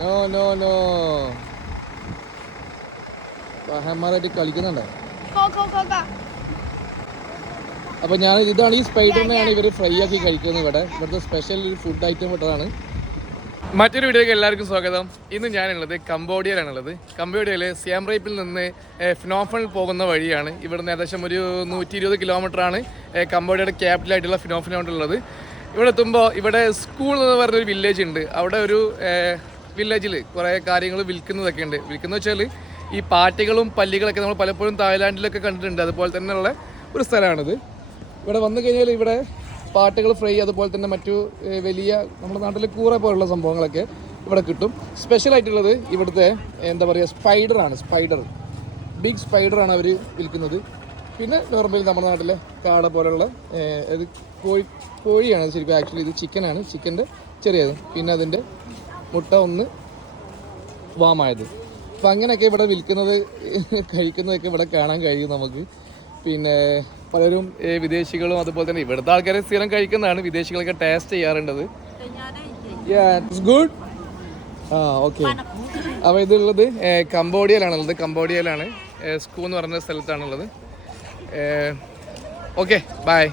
No no no പഹന്മാരായിട്ട് കളിക്കുന്നുണ്ടോ? അപ്പൊ ഞാൻ ഇതാണ് ഈ സ്പൈഡറിനെയാണ് ഇവർ ഫ്രൈ ആക്കി കഴിക്കുന്നത്. ഇവിടുത്തെ സ്പെഷ്യൽ ഒരു ഫുഡ് ഐറ്റം ഇട്ടതാണ്. മറ്റൊരു വീഡിയോക്ക് എല്ലാവർക്കും സ്വാഗതം. ഇന്ന് ഞാനുള്ളത് കംബോഡിയയിലാണുള്ളത്. കംബോഡിയയിൽ സിയാം റീപ്പിൽ നിന്ന് ഫിനോഫണിൽ പോകുന്ന വഴിയാണ്. ഇവിടുന്ന് ഏകദേശം ഒരു 120 കിലോമീറ്ററാണ് കംബോഡിയയുടെ ക്യാപിറ്റലായിട്ടുള്ള ഫിനോഫിനോണ്ടുള്ളത്. ഇവിടെ എത്തുമ്പോൾ ഇവിടെ സ്കൂൾ എന്ന് പറഞ്ഞൊരു വില്ലേജ് ഉണ്ട്. അവിടെ ഒരു വില്ലേജിൽ കുറേ കാര്യങ്ങൾ വിൽക്കുന്നതൊക്കെ ഉണ്ട്. വിൽക്കുന്ന വെച്ചാൽ ഈ പാറ്റകളും പല്ലികളൊക്കെ നമ്മൾ പലപ്പോഴും തായ്ലാൻഡിലൊക്കെ കണ്ടിട്ടുണ്ട്. അതുപോലെ തന്നെയുള്ള ഒരു സ്ഥലമാണിത്. ഇവിടെ വന്നു കഴിഞ്ഞാൽ ഇവിടെ പാട്ടുകൾ ഫ്രൈ, അതുപോലെ തന്നെ മറ്റു വലിയ നമ്മുടെ നാട്ടിൽ കൂറ പോലുള്ള സംഭവങ്ങളൊക്കെ ഇവിടെ കിട്ടും. സ്പെഷ്യലായിട്ടുള്ളത് ഇവിടുത്തെ എന്താ പറയുക സ്പൈഡറാണ്. ബിഗ് സ്പൈഡറാണ് അവർ വിൽക്കുന്നത്. പിന്നെ നോർമലി നമ്മുടെ നാട്ടിലെ കാട പോലുള്ള ഇത് കോഴിയാണ് ശരിക്കും. ആക്ച്വലി ഇത് ചിക്കനാണ്. ചിക്കൻ്റെ ചെറിയത്, പിന്നെ അതിൻ്റെ മുട്ട ഒന്ന് വാമായത്. അപ്പം അങ്ങനെയൊക്കെ ഇവിടെ വിൽക്കുന്നത് കഴിക്കുന്നതൊക്കെ ഇവിടെ കാണാൻ കഴിയും നമുക്ക്. പിന്നെ പലരും വിദേശികളും അതുപോലെ തന്നെ ഇവിടുത്തെ ആൾക്കാരെ സ്ഥിരം കഴിക്കുന്നതാണ്. വിദേശികളൊക്കെ ടേസ്റ്റ് ചെയ്യാറുണ്ടത്. ഗുഡ്. ഓക്കെ. അപ്പോൾ ഇതുള്ളത് കംബോഡിയയിലാണുള്ളത്. കംബോഡിയയിലാണ് സ്കൂ എന്ന് പറഞ്ഞ സ്ഥലത്താണുള്ളത്. Okay, by.